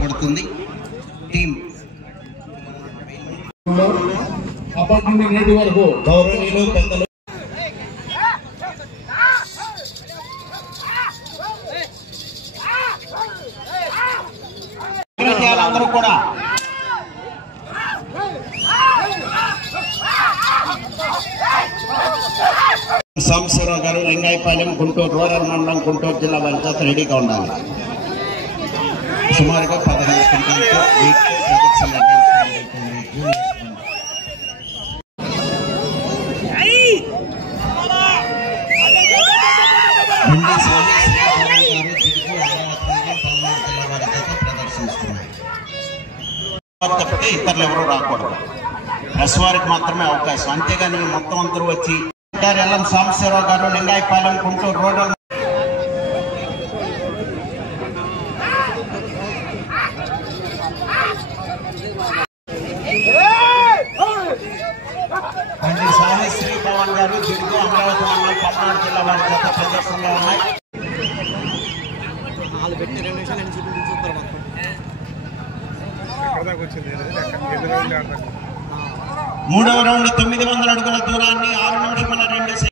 పడుతుంది టీం అప్పటి నుండి నేటి వరకు గౌరవనీయులు పెద్దలు అందరూ కూడా సాంబశివరావు గారు లింగాయపాలెం గుంటూరు రూరల్ మండలం గుంటూరు జిల్లా వారి చేత రెడీగా ఉండాలి. సుమారుగా 15 క్వింటాలతో ప్రదర్శన తప్పితే ఇతరులు ఎవరు రాకూడదు. ప్రెస్ వారికి మాత్రమే అవకాశం, అంతేగాని మొత్తం అందరూ వచ్చి ఎల్లం సాంబశివరావు గారు లింగాయపాలెం గుంటూరు రూరల్ శ్రీ పవన్ గారు జిడుగు అమరావతి మండలం పల్నాడు జిల్లా వారి గత ప్రదర్శనలో ఉన్నాయి. 3వ రౌండ్ 900 అడుగుల దూరాన్ని 6 నిమిషముల 2